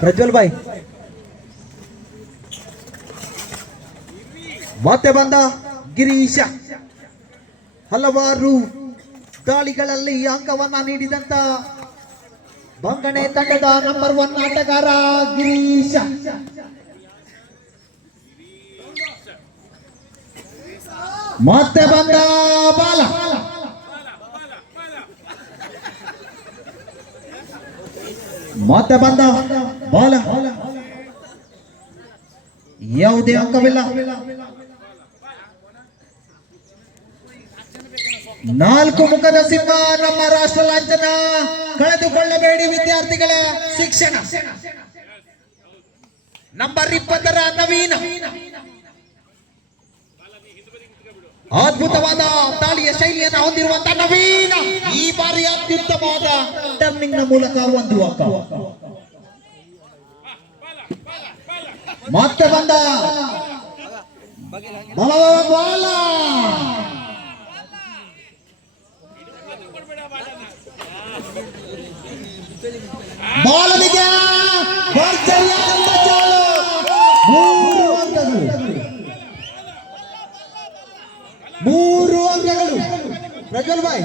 ಪ್ರಜ್ವಲ್ ಬಾಯ್ ಮತ್ತೆ ಬಂದ ಗಿರೀಶ. ಹಲವಾರು ದಾಳಿಗಳಲ್ಲಿ ಅಂಕವನ್ನ ನೀಡಿದಂತ ಬಂಗಣೆ ತಂಡದ ನಂಬರ್ 1 ಆಟಗಾರ ಗಿರೀಶ. ಮತ್ತೆ ಬಂದ ಬಾಲ. ಮತ್ತೆ ಬಂದ ಬಾಲ. ಯಾವುದೇ ಅಂಕವಿಲ್ಲ. 4 ಮುಖದ ಸಿಂಹ ನಮ್ಮ ರಾಷ್ಟ್ರ ಲಾಂಛನ. ಕಳೆದುಕೊಳ್ಳಬೇಡಿ ವಿದ್ಯಾರ್ಥಿಗಳ ಶಿಕ್ಷಣ. ನಂಬರ್ 20ರ ನವೀನ. ಅದ್ಭುತವಾದ ತಾಳಿಯ ಶೈಲಿಯನ್ನು ಹೊಂದಿರುವಂತಹ ನವೀನ ಈ ಬಾರಿ ಅತ್ಯುತ್ತಮವಾದ ಟರ್ನಿಂಗ್ ನ ಮೂಲಕ ಒಂದು ಅಂಕ. ಮತ್ತೆ ಬಂದ ಬಾಲ. ಬಾಲನಿಗೆ ಭರ್ಜರಿಯಾದಂತ ಚಾಲು. 3 ಅಂಕಗಳು. 3 ಅಂಕಗಳು. ಪ್ರಜ್ವಲ್ ಬಾಯ್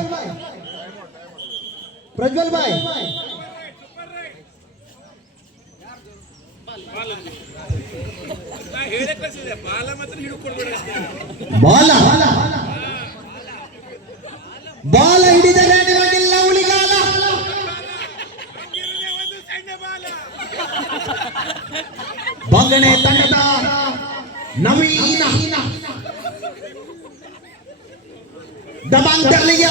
ಬಾಲ ಹಿಡಿದರೆ ನಿಮಗಿಲ್ಲ ಉಳಿಗಾಲ. ಬಂಗಣೆ ತಂಡದ ನವೀನ ದಬಾಂಗಲಿಯ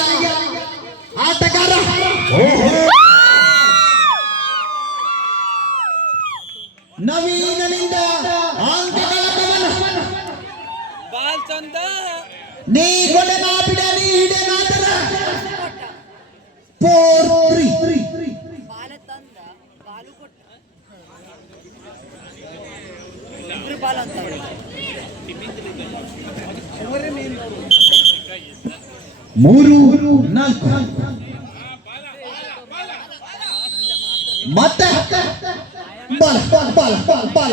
ಆಟಗಾರ. ನವೀನನಿಂದ ಅಂಕಗಳ ಕವನ. ಬಾಲ್ ಚಂದ ನೀ ಕೊಡೆ ನಾ ಬಿಡ ನೀ ಹಿಡೆ ನಾತರ 4-3. ಬಾಲ ತಂದ ಬಾಲು ಕೊಟ್ಟ ಇಬ್ರು ಬಾಲ್ ಅಂತ 3-4. ಮತ್ತೆ ಬಾಲ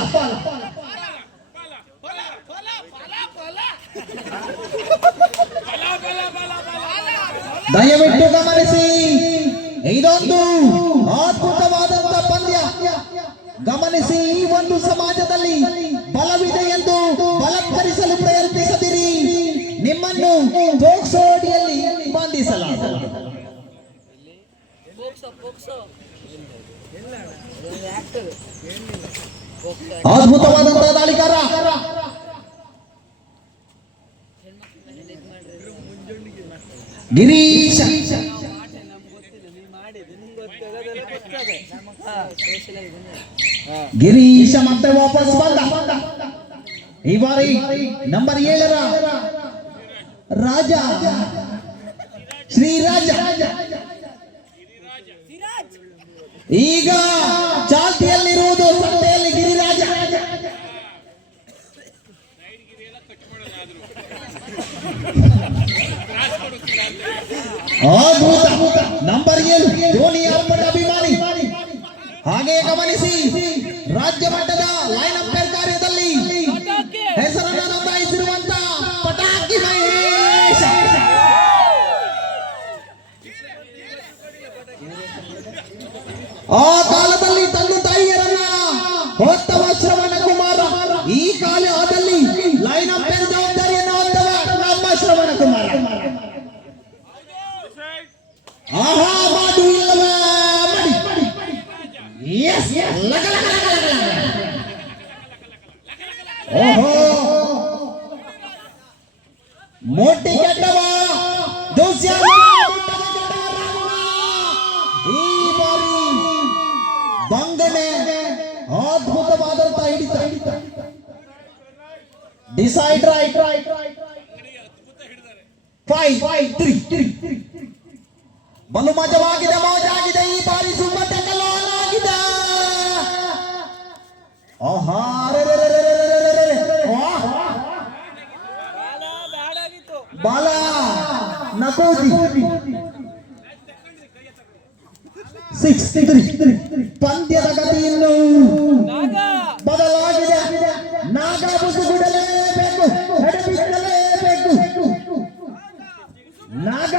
ದಯವಿಟ್ಟು ಗಮನಿಸಿ, ಇದೊಂದು ಅದ್ಭುತವಾದಂತಹ ಪಂದ್ಯ. ಗಮನಿಸಿ, ಈ ಒಂದು ಸಮಾಜದಲ್ಲಿ ಬಲವಿದೆ ಎಂದು ಬಲತ್ಕರಿಸಲು ಪ್ರಯತ್ನಿಸದಿರಿ. ನಿಮ್ಮನ್ನು ಪೋಕ್ಸೋ ಅಡಿಯಲ್ಲಿ ಬಂಧಿಸಲಾಗುವುದು. ಅದ್ಭುತವಾದಂತಹ ದಾಳಿಗಾರ ಗಿರೀಶ. ಗಿರೀಶ ಮತ್ತೆ ವಾಪಸ್ ಬಂದ. ಈ ಬಾರಿ ನಂಬರ್ 7ರ ರಾಜ ಶ್ರೀರಾಜ. ಈಗ ಚಾಲ್ತಿಯಲ್ಲಿರುವುದು ಸಂತೆಯಲ್ಲಿ ಗಿರಿರಾಜ. ಅದ್ಭುತ. ನಂಬರ್ 7 ಧೋನಿ ಅಪ್ಪಟ ಅಭಿಮಾನಿ. ಹಾಗೆ ಗಮನಿಸಿ, ರಾಜ್ಯ ಮಟ್ಟದ ಲೈನ್ ಅಂಪೈರ್ ಕಾರ್ಯದಲ್ಲಿ ಹೆಸರನ್ನು ನೋಂದಾಯಿಸಿರುವಂತ ಪಟಾಕಿ ಮಹೇಶ್. ಆ ಕಾಲದಲ್ಲಿ ತಂದೆ ತಾಯಿಯರನ್ನ ಹೊತ್ತವ ಶ್ರವಣ ಕುಮಾರ. ಈ ಕಾಲದಲ್ಲಿ ಲೈನ್ ಅಂಪೈರ್ ಜವಾಬ್ದಾರಿಯನ್ನು ಹೊತ್ತವ ನಮ್ಮ ಶ್ರವಣ ಕುಮಾರ. ಆಹಾ ಮಾಡು ಇಲ್ಲವೇ ಮಡಿ. ಎಸ್ ಓಹೋ ಮೋಟಿ ಕೆಟ್ಟವ ದೋಸ್ಯ. ಈ ಬಾರಿ ಬಂಗಣೆ ಅದ್ಭುತವಾದಂತಹ ಹಿಡಿತ. Decide right 5-3. ಬಲು ಮಜವಾಗಿದೆ, ಮೋಜಾಗಿದೆ. ಈ ಬಾರಿ ಸೂಪರ್ ಟ್ಯಾಕಲ್ ಆಗಿದೆ. ಬಾಲ ನಕೋದಿ 6-3. ಪಂದ್ಯದ ಗತಿಯನ್ನು ಬದಲಾಗಿದೆ. ನಾಗ ಬುಸುಗುಡಲೇಬೇಕು, ಎಡಬಿಡಲೇಬೇಕು. ನಾಗ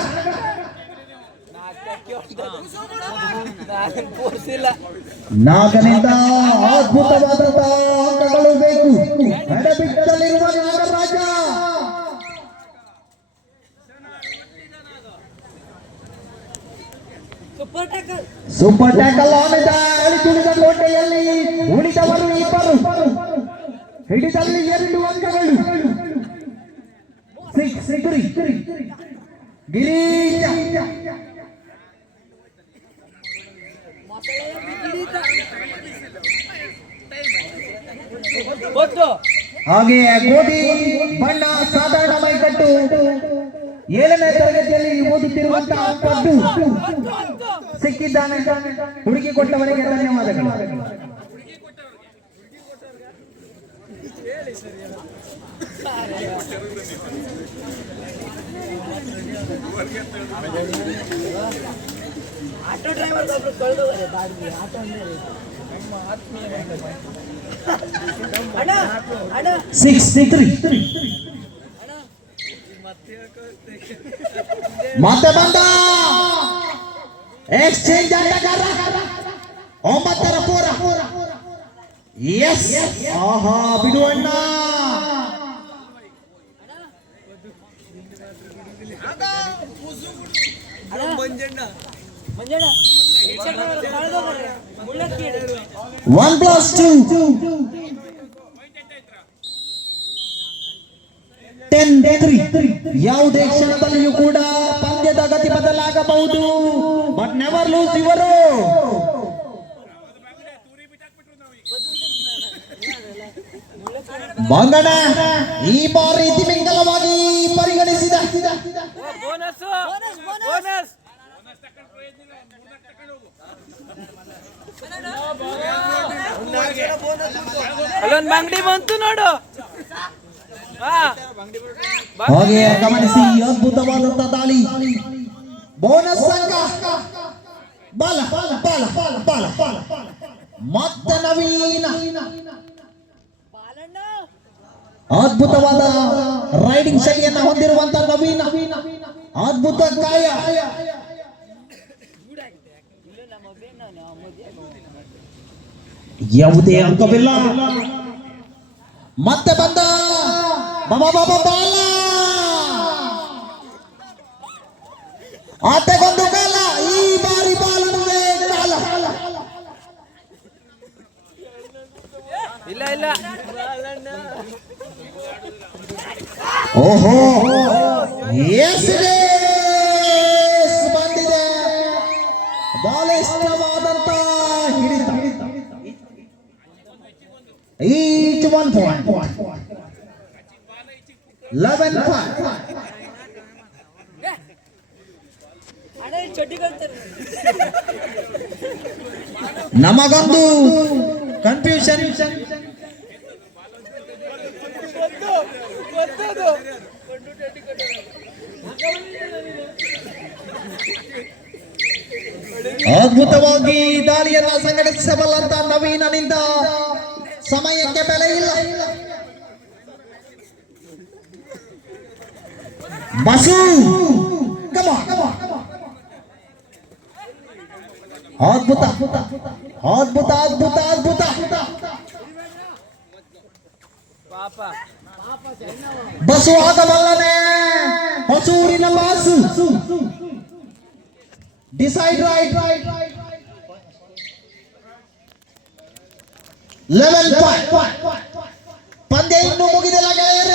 ನಾಗನಿಂದ ಅದ್ಭುತವಾದಂತಹ ಅಂಕಗಳು ಬೇಕು. ಎಡಬಿಟ್ಟಲಿರುವ ನಾಗರಾಜ ಸೂಪರ್ ಟ್ಯಾಕಲ್ ಆಮೇಲೆ ಅಳಿದುಳಿದ ಕೋಟೆಯಲ್ಲಿ ಉಳಿದವರು ಇಬ್ಬರು, ಹಿಡಿದಲ್ಲಿ 2 ಅಂಕಗಳು. ಗಿರೀಶ ಹಾಗೆ ಗೋಧಿ ಬಣ್ಣ ಸಾಧಾರಣ ಮೈಕಟ್ಟು 7ನೇ ತರಗತಿಯಲ್ಲಿ ಓದುತ್ತಿರುವಂತಹ ಪದ್ದು ಸಿಕ್ಕಿದ್ದಾನೆ. ಹುಡುಗಿ ಕೊಟ್ಟವರಿಗೆ ಧನ್ಯವಾದಗಳು. ಆಟೋ ಡ್ರೈವರ್ ಮತ್ತೆ ಬಂದ ಎಕ್ಸ್ಚೇಂಜ್ ಆಟಗಾರ 9ರ ಪೂರ. ಎಸ್, ಆಹಾ ಬಿಡುವಣ್ಣ. One plus two. 10-3. ಯಾವುದೇ ಕ್ಷಣದಲ್ಲಿಯೂ ಕೂಡ ಪಂದ್ಯದ ಗತಿ ಬದಲಾಗಬಹುದು. ಬಟ್ ನೆವರ್ ಲೂಸ್ ಇವರು. ಮಂಗಣ ಈ ಬಾರಿ ತಿಮಿಂಗಲವಾಗಿ ಪರಿಗಣಿಸಿದ. ಅಲ್ಲೊಂದು ಬಂಗಡಿ ಬಂತು ನೋಡು. ಹಾಗೆ ಗಮನಿಸಿ, ಅದ್ಭುತವಾದಂತಹ ದಾಳಿ. ಬೋನಸ್ ಅಂಕ. ಬಾಲ ಬಾಲ ಬಾಲ ಬಾಲ ಬಾಲ ಮತ್ತೆ ನವೀನ. ಅದ್ಭುತವಾದ ರೈಡಿಂಗ್ ಶೈಲಿಯನ್ನು ಹೊಂದಿರುವಂತಹ ನವೀನ. ಅದ್ಭುತ ಗಾಯ. ಯಾವುದೇ ಅಂಕವಿಲ್ಲ. ಮತ್ತೆ ಬಂದ ಬಾಲ. ಆಟಗೊಂದು ಕಾಲ. ಈ ಬಾರಿ ಬಾಲನಿಗೆ ಕಾಲ. ಇಲ್ಲ ಇಲ್ಲ. ಓಹೋ, ಎಸ್ ಬಂದಿದೆ. ಬಾಲಿಷ್ಟವಾದಂತ ಹಿಡಿತ. Each 1 point. 11-5. ನಮಗೊಂದು ಕನ್ಫ್ಯೂಷನ್. ಅದ್ಭುತವಾಗಿ ದಾಳಿಯನ್ನ ಸಂಘಟಿಸಬಲ್ಲಂತ ನವೀನನಿಂದ ಸಮಯಕ್ಕೆ ಬೆಲೆ ಇಲ್ಲ. ಬಸು ಅದ್ಭುತ ಅದ್ಭುತ ಅದ್ಭುತ ಅದ್ಭುತ. ಬಸು ಆಗಬಲ್ಲನೆ. ಹೊಸೂರಿನ ಬಾಸು. Decide right. 11-5. ಪಂದ್ಯ ಇನ್ನೂ ಮುಗಿದಿಲ್ಲ ಗೆಳೆಯರ.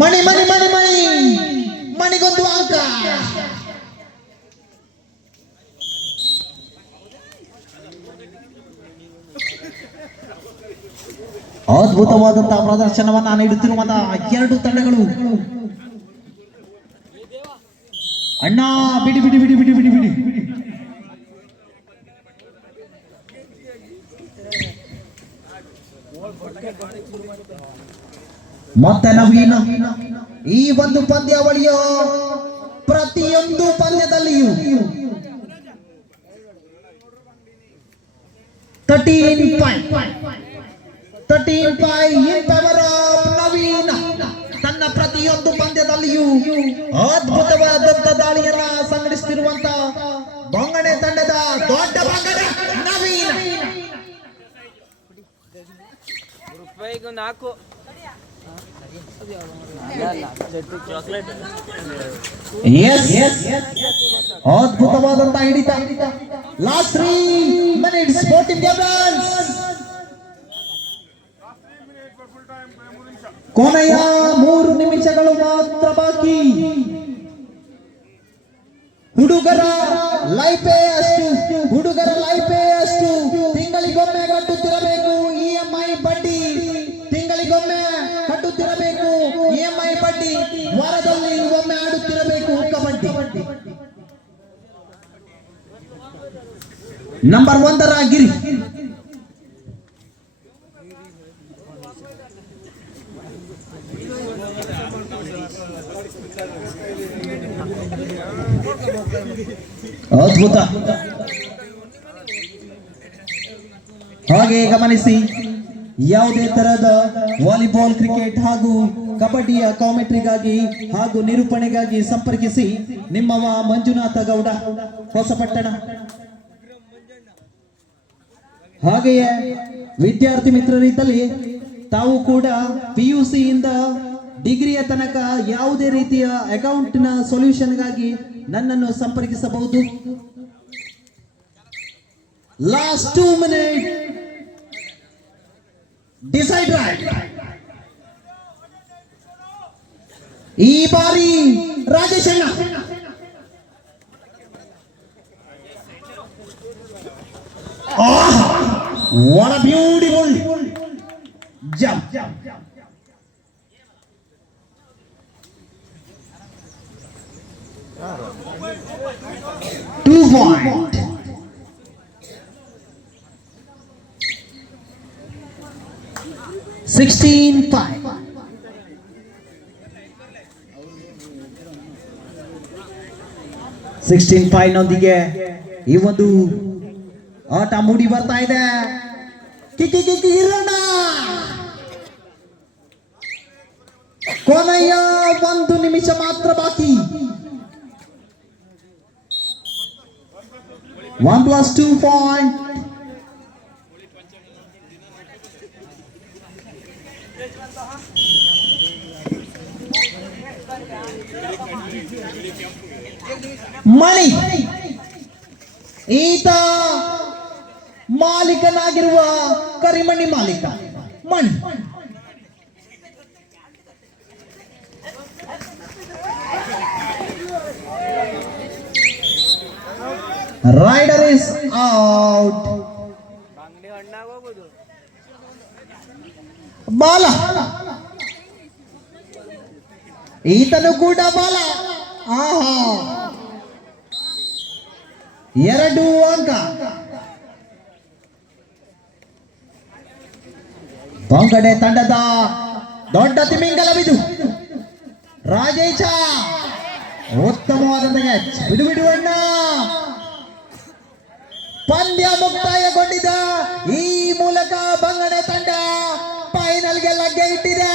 ಮಣಿ ಮಣಿ ಮಣಿ ಮಣಿ ಮಣಿಗೊಂದು ಅಂಕ. ಅದ್ಭುತವಾದಂತಹ ಪ್ರದರ್ಶನವನ್ನ ನೀಡುತ್ತಿರುವಂತಹ 2 ತಂಡಗಳು. ಅಣ್ಣ ಬಿಡಿ ಬಿಡಿ ಬಿಡಿ ಬಿಡಿ ಬಿಡಿ ಬಿಡಿ. ಮತ್ತೆ ನವೀನ ಈ ಒಂದು ಪಂದ್ಯಾವಳಿಯ ಪ್ರತಿಯೊಂದು ಪಂದ್ಯದಲ್ಲಿಯೂ 13 ಇನ್ ಪವರ್ ಆಫ್ ನವೀನ್. ತನ್ನ ಪ್ರತಿಯೊಂದು ಪಂದ್ಯದಲ್ಲಿಯೂ ಅದ್ಭುತವಾದಂತ ದಾಳಿಯನ್ನ ಸಂಘಟಿಸುತ್ತಿರುವಂತ ಬಂಗಡೆ ತಂಡದ ದೊಡ್ಡ ಬಂಗಡ ನವೀನ್. ರೂಪಾಯಿಗೂ 4 ಚಾಕ್ಲೇಟ್. ಅದ್ಭುತವಾದಂತ ಹಿಡಿತ. Last 3 minutes 14 seconds. ಕೊನೆಯ 3 ನಿಮಿಷಗಳು ಮಾತ್ರ ಬಾಕಿ. ಹುಡುಗರ ಲೈಫೇ ಅಷ್ಟು. ತಿಂಗಳಿಗೊಮ್ಮೆ ಕಟ್ಟುತ್ತಿರಬೇಕು EMI ಬಡ್ಡಿ. ವಾರದಲ್ಲಿ ಒಮ್ಮೆ ಆಡುತ್ತಿರಬೇಕು ಕಬಡ್ಡಿ. ನಂಬರ್ 1 ಗಿರಿ. ಅದ್ಭುತ. ಹಾಗೆ ಗಮನಿಸಿ, ಯಾವುದೇ ತರಹದ ವಾಲಿಬಾಲ್, ಕ್ರಿಕೆಟ್ ಹಾಗೂ ಕಬಡ್ಡಿಯ ಕಾಮೆಂಟ್ರಿಗಾಗಿ ಹಾಗೂ ನಿರೂಪಣೆಗಾಗಿ ಸಂಪರ್ಕಿಸಿ ನಿಮ್ಮವ ಮಂಜುನಾಥ ಗೌಡ, ಹೊಸಪಟ್ಟಣ. ಹಾಗೆಯೇ ವಿದ್ಯಾರ್ಥಿ ಮಿತ್ರರಿದ್ದಲ್ಲಿ ತಾವು ಕೂಡ PUC ಇಂದ ಡಿಗ್ರಿಯ ತನಕ ಯಾವುದೇ ರೀತಿಯ ಅಕೌಂಟ್ನ ಸೊಲ್ಯೂಷನ್ಗಾಗಿ ನನ್ನನ್ನು ಸಂಪರ್ಕಿಸಬಹುದು. Last 2 minutes decide right. ಈ ಬಾರಿ ರಾಜೇಶ್ ಅಣ್ಣ what a beautiful jump. 2 point. 16-5. ನೊಂದಿಗೆ ಈ ಒಂದು ಆಟ ಮೂಡಿ ಬರ್ತಾ ಇದೆ. ಕಿರಣ ಕೊನೆಯ 1 ನಿಮಿಷ ಮಾತ್ರ ಬಾಕಿ. 1+2 point. ಮಣಿ ಈತ ಮಾಲೀಕನಾಗಿರುವ ಕರಿಮಣಿ ಮಾಲೀಕ ಮಣಿ. Rider is out. ಬಾಲ ಈತನು ಕೂಡ ಬಾಲ. ಆಹಾ, 2 ಅಂಕ. ಬಂಗಡೆ ತಂಡದ ದೊಡ್ಡ ತಿಮಿಂಗಲವಿದು ರಾಜೇಶ. ಉತ್ತಮವಾದಂತ ಕ್ಯಾಚ್. ಬಿಡುವಣ್ಣ. ಪಂದ್ಯ ಮುಕ್ತಾಯಗೊಂಡಿದೆ. ಈ ಮೂಲಕ ಬಂಗಡೆ ತಂಡ ಫೈನಲ್ಗೆ ಲಗ್ಗೆ ಇಟ್ಟಿದೆ.